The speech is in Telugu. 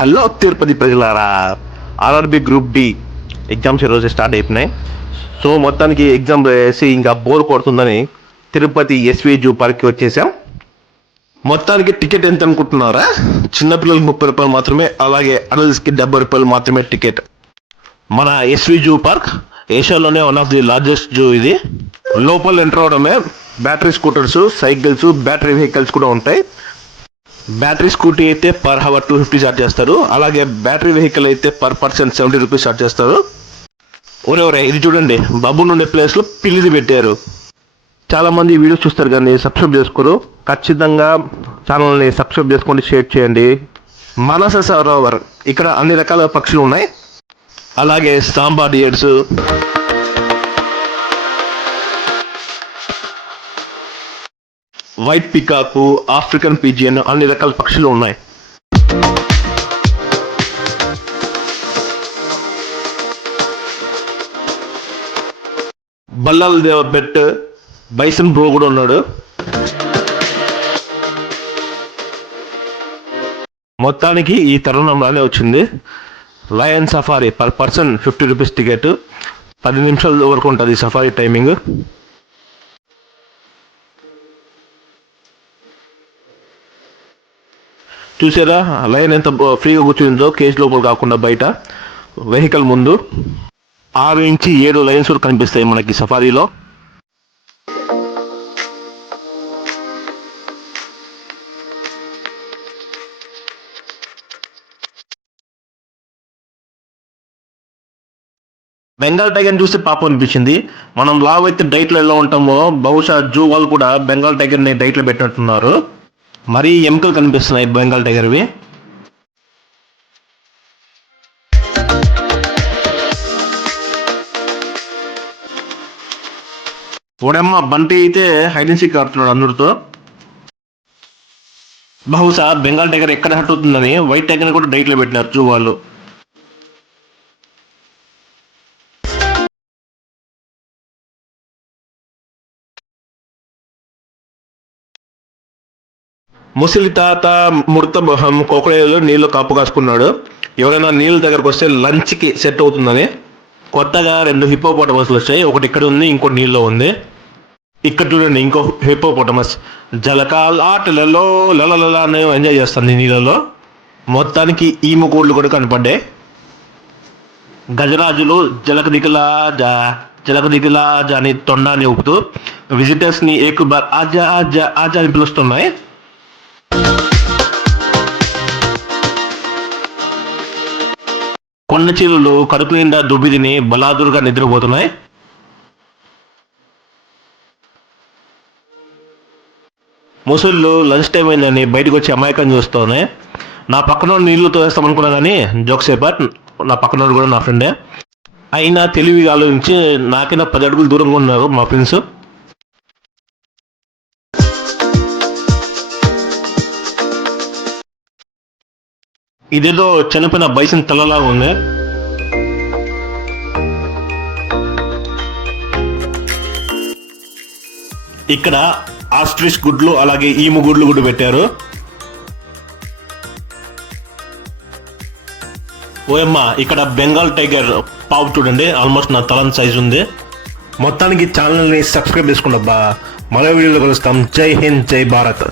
హలో తిరుపతి ప్రజలారా, ఆర్ఆర్బి గ్రూప్ డి ఎగ్జామ్స్ ఈరోజు స్టార్ట్ అయిపోయినాయి. సో మొత్తానికి ఎగ్జామ్ వేసి ఇంకా బోర్ కొడుతుందని తిరుపతి ఎస్వి జూ పార్క్కి వచ్చేసాం. మొత్తానికి టికెట్ ఎంత అనుకుంటున్నారా? చిన్నపిల్లలకి 30 రూపాయలు మాత్రమే, అలాగే అడల్ట్స్కి 70 రూపాయలు మాత్రమే టికెట్. మన ఎస్వి జూ పార్క్ ఏషియాలోనే one of the largest zoo. ఇది లోపల ఎంటర్ అవడమే battery scooters, cycles, battery vehicles కూడా ఉంటాయి. బ్యాటరీ స్కూటీ అయితే పర్ హవర్ 250 చార్జ్ చేస్తారు, అలాగే బ్యాటరీ వెహికల్ అయితే పర్ పర్సన్ 70 రూపీస్ చార్జ్ చేస్తారు. ఒరే ఇది చూడండి, బాబు నుండే ప్లేస్లో పిల్లిది పెట్టారు. చాలా మంది వీడియోస్ చూస్తారు కానీ సబ్స్క్రైబ్ చేసుకోరు. ఖచ్చితంగా ఛానల్ని సబ్స్క్రైబ్ చేసుకోండి, షేర్ చేయండి. మానస సరోవర్, ఇక్కడ అన్ని రకాల పక్షులు ఉన్నాయి, అలాగే sambar deers, white peacock, African pigeon, అన్ని రకాల పక్షులు ఉన్నాయి. బల్లాల దేవ బెట్, బైసన్ బ్రో కూడా ఉన్నాడు. మొత్తానికి ఈ తరుణం రానే వచ్చింది. Lion safari per person 50 rupees ticket. 10 నిమిషాల వరకు ఉంటుంది సఫారీ టైమింగ్. చూసారా లైన్ ఎంత ఫ్రీగా కూర్చుందో, కేజ్ లోపల కాకుండా బయట వెహికల్ ముందు. 6 నుంచి 7 లైన్స్ వరకు కనిపిస్తాయి మనకి సఫారీలో. బెంగాల్ టైగర్ని చూస్తే పాపం అనిపించింది. మనం లావ్ అయితే డైట్లో ఎలా ఉంటామో, బహుశా జూ వాళ్ళు కూడా బెంగాల్ టైగర్ని డైట్లో పెట్టినట్టున్నారు. మరీ ఎముకలు కనిపిస్తున్నాయి బెంగాల్ టైగర్వి. ఓడమ్మ బంటి అయితే హైడ్ అండ్ సీక్ ఆడుతున్నాడు అందరితో. బహుశా బెంగాల్ టైగర్ ఎక్కడ హట్ అవుతుందని వైట్ టైగర్ని కూడా డైట్లో పెట్టినారు జూ వాళ్ళు. ముసలి తాత ముడత మొహం కోకడేలో నీళ్ళు కాపు కాసుకున్నాడు. ఎవరైనా నీళ్ళ దగ్గరకు వస్తే లంచ్కి సెట్ అవుతుందని కొత్తగా 2 హిప్పోపోటమస్లు వచ్చాయి. ఒకటి ఇక్కడ ఉంది, ఇంకోటి నీళ్ళలో ఉంది. ఇక్కడ చూడండి ఇంకో హిప్పోపోటమస్ జలకాల ఆటలలో లలలలా అని ఎంజాయ్ చేస్తుంది నీళ్ళలో. మొత్తానికి ఈముకోళ్ళు కూడా కనపడ్డాయి. గజరాజులు జలక దిగులా అని తొండాన్ని ఊపుతూ విజిటర్స్ని ఏక్ బార్ ఆజా ఆజా ఆజా అని పిలుస్తున్నాయి. కొండ చీలులు కడుపు నిండా దుబ్బి తిని బలాదురుగా నిద్రపోతున్నాయి. ముసళ్ళు లంచ్ టైం అయిందని బయటకు వచ్చి అమాయకం చూస్తూనే నా పక్కన నీళ్లు తోస్తామనుకున్నా కానీ జోక్స్ అయిపోయి, నా పక్కన కూడా నా ఫ్రెండే అయినా తెలివిగా ఆలోచించి నాకైనా 10 అడుగులు దూరంగా ఉన్నారు మా ఫ్రెండ్స్. ఇదేదో చనిపోయిన బైసన్ తలలాగా ఉంది. ఇక్కడ ఆస్ట్రిచ్ గుడ్లు, అలాగే ఈము గుడ్లు కూడా పెట్టారు. ఓయమ్మ, ఇక్కడ బెంగాల్ టైగర్ పావు చూడండి, ఆల్మోస్ట్ నా తలం సైజు ఉంది. మొత్తానికి ఛానల్ని సబ్స్క్రైబ్ చేసుకోండి అబ్బా. మరో వీడియోలో కలుస్తాం. జై హింద్, జై భారత్.